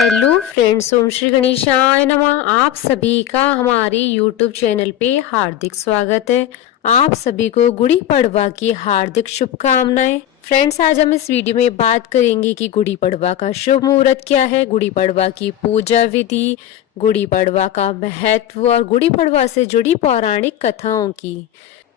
Hello friends, ओम श्री गणेशाय नमः। आप सभी का हमारे यूट्यूब चैनल पे हार्दिक स्वागत है। आप सभी को गुड़ी पड़वा की हार्दिक शुभकामनाएं। फ्रेंड्स, आज हम इस वीडियो में बात करेंगे कि गुड़ी पड़वा का शुभ मुहूर्त क्या है, गुड़ी पड़वा की पूजा विधि, गुड़ी पड़वा का महत्व और गुड़ी पड़वा से जुड़ी पौराणिक कथाओं की।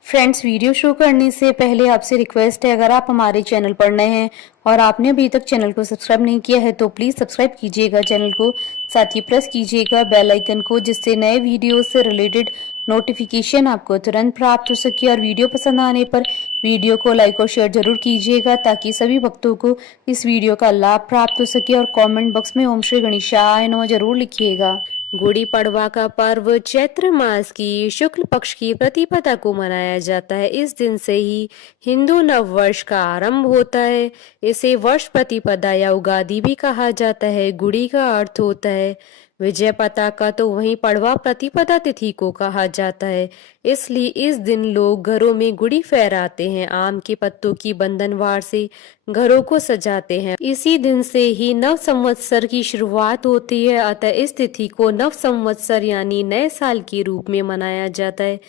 फ्रेंड्स, वीडियो शुरू करने से पहले आपसे रिक्वेस्ट है, अगर आप हमारे चैनल पर नए हैं और आपने अभी तक चैनल को सब्सक्राइब नहीं किया है तो प्लीज़ सब्सक्राइब कीजिएगा चैनल को, साथ ही प्रेस कीजिएगा बेल आइकन को, जिससे नए वीडियो से रिलेटेड नोटिफिकेशन आपको तुरंत प्राप्त हो सके। और वीडियो पसंद आने पर वीडियो को लाइक और शेयर जरूर कीजिएगा ताकि सभी भक्तों को इस वीडियो का लाभ प्राप्त हो सके। और कमेंट बॉक्स में ओम श्री गणेशाय नमः जरूर लिखिएगा। गुड़ी पड़वा का पर्व चैत्र मास की शुक्ल पक्ष की प्रतिपदा को मनाया जाता है। इस दिन से ही हिंदू नव वर्ष का आरंभ होता है। इसे वर्ष प्रतिपदा या उगादि भी कहा जाता है। गुड़ी का अर्थ होता है विजय पताका, तो वहीं पड़वा प्रतिपदा तिथि को कहा जाता है। इसलिए इस दिन लोग घरों में गुड़ी फहराते हैं, आम के पत्तों की बंधनवार से घरों को सजाते हैं। इसी दिन से ही नव संवत्सर की शुरुआत होती है, अतः इस तिथि को नव संवत्सर यानी नए साल के रूप में मनाया जाता है।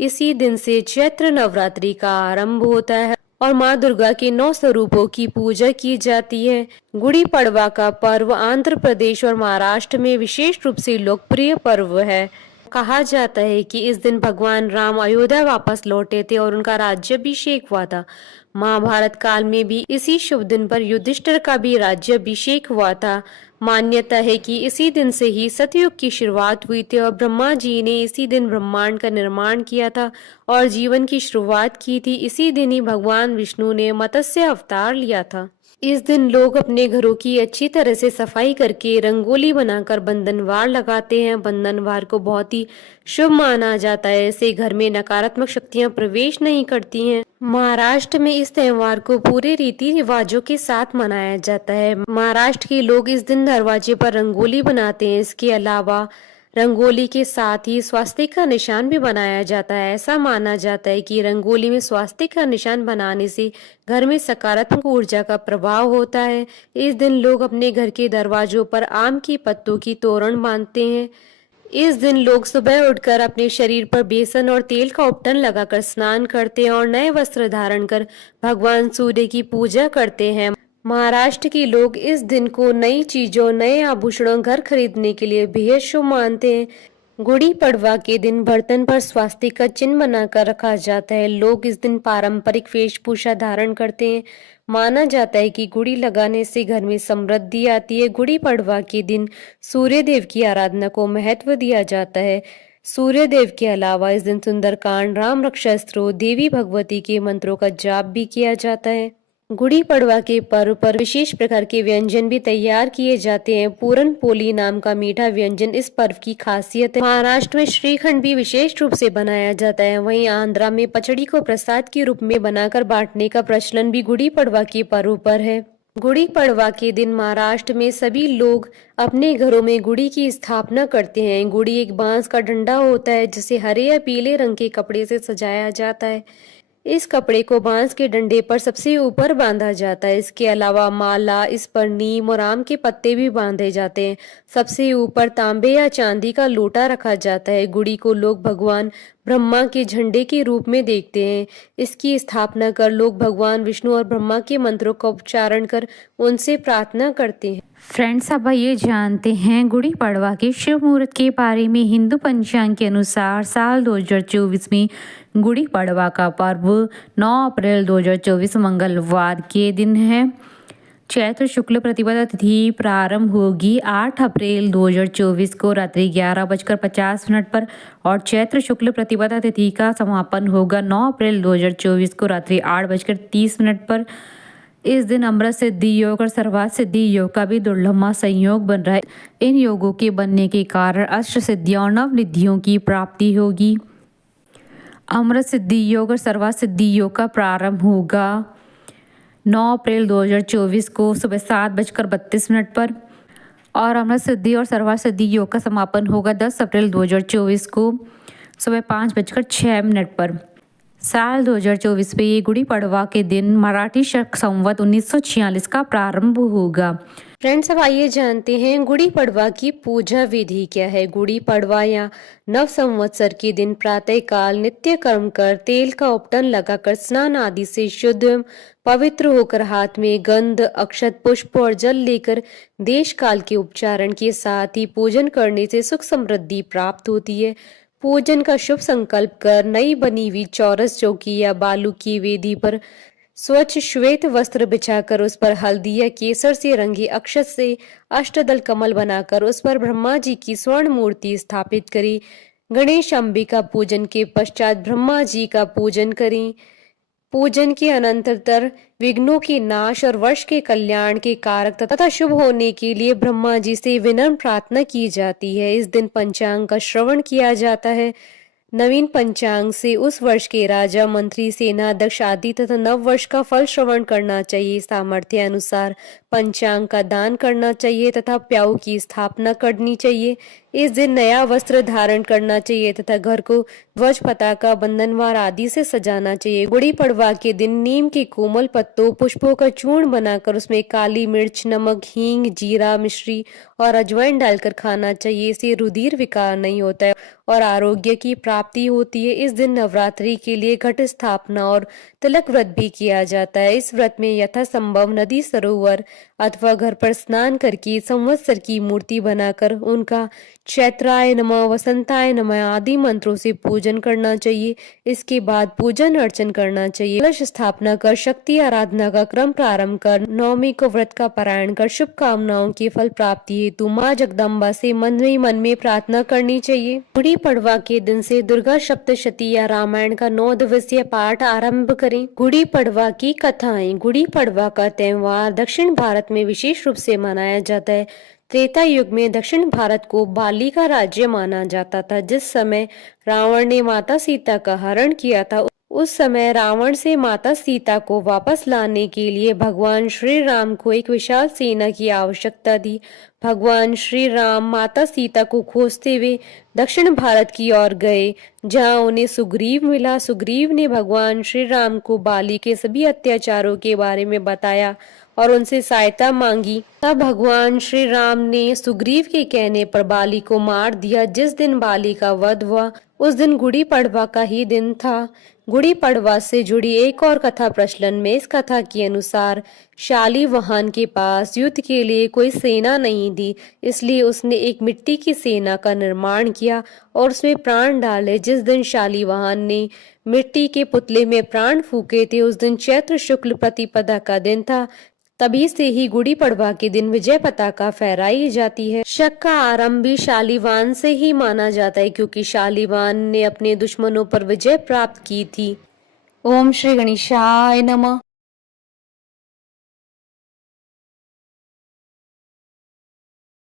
इसी दिन से चैत्र नवरात्रि का आरंभ होता है और माँ दुर्गा के 9 स्वरूपों की पूजा की जाती है। गुड़ी पड़वा का पर्व आंध्र प्रदेश और महाराष्ट्र में विशेष रूप से लोकप्रिय पर्व है। कहा जाता है कि इस दिन भगवान राम अयोध्या वापस लौटे थे और उनका राज्याभिषेक हुआ था। महाभारत काल में भी इसी शुभ दिन पर युधिष्ठिर का भी राज्याभिषेक हुआ था। मान्यता है कि इसी दिन से ही सतयुग की शुरुआत हुई थी और ब्रह्मा जी ने इसी दिन ब्रह्मांड का निर्माण किया था और जीवन की शुरुआत की थी। इसी दिन ही भगवान विष्णु ने मत्स्य अवतार लिया था। इस दिन लोग अपने घरों की अच्छी तरह से सफाई करके रंगोली बनाकर बंधनवार लगाते हैं। बंधनवार को बहुत ही शुभ माना जाता है। इससे घर में नकारात्मक शक्तियां प्रवेश नहीं करती हैं। महाराष्ट्र में इस त्योहार को पूरे रीति रिवाजों के साथ मनाया जाता है। महाराष्ट्र के लोग इस दिन दरवाजे पर रंगोली बनाते हैं। इसके अलावा रंगोली के साथ ही स्वास्तिक का निशान भी बनाया जाता है। ऐसा माना जाता है कि रंगोली में स्वास्तिक का निशान बनाने से घर में सकारात्मक ऊर्जा का प्रभाव होता है। इस दिन लोग अपने घर के दरवाजों पर आम के पत्तों की तोरण बांधते हैं। इस दिन लोग सुबह उठकर अपने शरीर पर बेसन और तेल का उपटन लगाकर स्नान करते हैं और नए वस्त्र धारण कर भगवान सूर्य की पूजा करते हैं। महाराष्ट्र के लोग इस दिन को नई चीजों, नए आभूषणों, घर खरीदने के लिए बेहद शुभ मानते हैं। गुड़ी पड़वा के दिन बर्तन पर स्वास्तिक का चिन्ह बनाकर रखा जाता है। लोग इस दिन पारंपरिक वेशभूषा धारण करते हैं। माना जाता है कि गुड़ी लगाने से घर में समृद्धि आती है। गुड़ी पड़वा के दिन सूर्य देव की आराधना को महत्व दिया जाता है। सूर्य देव के अलावा इस दिन सुंदरकांड, राम रक्षा स्तोत्र, देवी भगवती के मंत्रों का जाप भी किया जाता है। गुड़ी पड़वा के पर्व पर विशेष प्रकार के व्यंजन भी तैयार किए जाते हैं। पूरन पोली नाम का मीठा व्यंजन इस पर्व की खासियत है। महाराष्ट्र में श्रीखंड भी विशेष रूप से बनाया जाता है। वहीं आंध्रा में पचड़ी को प्रसाद के रूप में बनाकर बांटने का प्रचलन भी गुड़ी पड़वा के पर्व पर है। गुड़ी पड़वा के दिन महाराष्ट्र में सभी लोग अपने घरों में गुड़ी की स्थापना करते हैं। गुड़ी एक बांस का डंडा होता है जिसे हरे या पीले रंग के कपड़े से सजाया जाता है। इस कपड़े को बांस के डंडे पर सबसे ऊपर बांधा जाता है। इसके अलावा माला, इस पर नीम और आम के पत्ते भी बांधे जाते हैं। सबसे ऊपर तांबे या चांदी का लोटा रखा जाता है। गुड़ी को लोग भगवान ब्रह्मा के झंडे के रूप में देखते हैं। इसकी स्थापना कर लोग भगवान विष्णु और ब्रह्मा के मंत्रों का उच्चारण कर उनसे प्रार्थना करते हैं। फ्रेंड्स, अब ये जानते हैं गुड़ी पड़वा के शुभ मुहूर्त के बारे में। हिंदू पंचांग के अनुसार साल 2024 में गुड़ी पड़वा का पर्व 9 अप्रैल 2024 मंगलवार के दिन है। चैत्र शुक्ल प्रतिपदा तिथि प्रारंभ होगी 8 अप्रैल 2024 को रात्रि 11:50 पर और चैत्र शुक्ल प्रतिपदा तिथि का समापन होगा 9 अप्रैल 2024 को रात्रि 8:30 पर। इस दिन अमृत सिद्धि योग और सर्वार्थ सिद्धि योग का भी दुर्लभ संयोग बन रहा है। इन योगों के बनने के कारण अष्ट सिद्धियों और नव निधियों की प्राप्ति होगी। अमृत सिद्धि योग और सर्वार्थ सिद्धि योग का प्रारंभ होगा 9 अप्रैल 2024 को सुबह 7:32 पर और अमृत सिद्धि और सर्वार्थ सिद्धि योग का समापन होगा 10 अप्रैल 2024 को सुबह 5:06 पर। साल 2024 में ये गुड़ी पड़वा के दिन मराठी शक संवत 1946 का प्रारंभ होगा। फ्रेंड्स, अब आइए जानते हैं गुड़ी पड़वा की पूजा विधि क्या है। गुड़ी पड़वा या नव संवत्सर के दिन प्रातः काल नित्य कर्म कर तेल का उपटन लगाकर स्नान आदि से शुद्ध एवं पवित्र होकर हाथ में गंध अक्षत पुष्प और जल लेकर देश काल के उपचारण के साथ ही पूजन करने से सुख समृद्धि प्राप्त होती है। पूजन का शुभ संकल्प कर नई बनी हुई चौरस चौकी या बालू की वेदी पर स्वच्छ श्वेत वस्त्र बिछाकर उस पर हल्दी या केसर से रंगे अक्षत से अष्टदल कमल बनाकर उस पर ब्रह्मा जी की स्वर्ण मूर्ति स्थापित करी। गणेश अंबिका पूजन के पश्चात ब्रह्मा जी का पूजन करें। पूजन के अनंतर विघ्नों के नाश और वर्ष के कल्याण के कारक तथा शुभ होने के लिए ब्रह्मा जी से विनम्र प्रार्थना की जाती है। इस दिन पंचांग का श्रवण किया जाता है। नवीन पंचांग से उस वर्ष के राजा मंत्री सेनाध्यक्ष आदि तथा नव वर्ष का फल श्रवण करना चाहिए। सामर्थ्य अनुसार पंचांग का दान करना चाहिए तथा प्याऊ की स्थापना करनी चाहिए। इस दिन नया वस्त्र धारण करना चाहिए तथा घर को ध्वज पताका बंधनवार आदि से सजाना चाहिए। गुड़ी पड़वा के दिन नीम के कोमल पत्तों पुष्पों का चूर्ण बनाकर उसमें काली मिर्च नमक हींग जीरा मिश्री और अजवाइन डालकर खाना चाहिए। इससे रुधिर विकार नहीं होता है और आरोग्य की प्राप्ति होती है। इस दिन नवरात्रि के लिए घट स्थापना और तिलक व्रत भी किया जाता है। इस व्रत में यथासंभव नदी सरोवर अथवा घर पर स्नान करके संवत्सर की मूर्ति बनाकर उनका चैत्राय नमः वसंताय नमः आदि मंत्रों से पूजन करना चाहिए। इसके बाद पूजन अर्चन करना चाहिए। कलश स्थापना कर शक्ति आराधना का क्रम प्रारंभ कर नवमी को व्रत का पारायण कर शुभकामनाओं की फल प्राप्ति हेतु माँ जगदम्बा से मन ही मन में प्रार्थना करनी चाहिए। गुड़ी पड़वा के दिन से दुर्गा सप्तशती या रामायण का 9 दिवसीय पाठ आरंभ करें। गुड़ी पड़वा की कथाएं। गुड़ी पड़वा का त्योहार दक्षिण भारत में विशेष रूप से मनाया जाता है। त्रेता युग में दक्षिण भारत को बाली का राज्य माना जाता था। जिस समय रावण ने माता सीता का हरण किया था उस समय रावण से माता सीता को वापस लाने के लिए भगवान श्री राम को एक विशाल सेना की आवश्यकता थी। भगवान श्री राम माता सीता को खोजते हुए दक्षिण भारत की ओर गए जहां उन्हें सुग्रीव मिला। सुग्रीव ने भगवान श्री राम को बाली के सभी अत्याचारों के बारे में बताया और उनसे सहायता मांगी। तब भगवान श्री राम ने सुग्रीव के कहने पर बाली को मार दिया। जिस दिन बाली का वध हुआ उस दिन गुड़ी पड़वा का ही दिन था। गुड़ी पड़वा से जुड़ी एक और कथा प्रचलन में। इस कथा के अनुसार शालीवाहन के पास युद्ध के लिए कोई सेना नहीं थी, इसलिए उसने एक मिट्टी की सेना का निर्माण किया और उसमें प्राण डाले। जिस दिन शालीवाहन ने मिट्टी के पुतले में प्राण फूके थे उस दिन चैत्र शुक्ल प्रतिपदा का दिन था। तभी से ही गुड़ी पड़वा के दिन विजय पताका फहराई जाती है। शक का आरंभ भी शालीवान से ही माना जाता है क्योंकि शालीवान ने अपने दुश्मनों पर विजय प्राप्त की थी। ओम श्री गणेशाय नमः।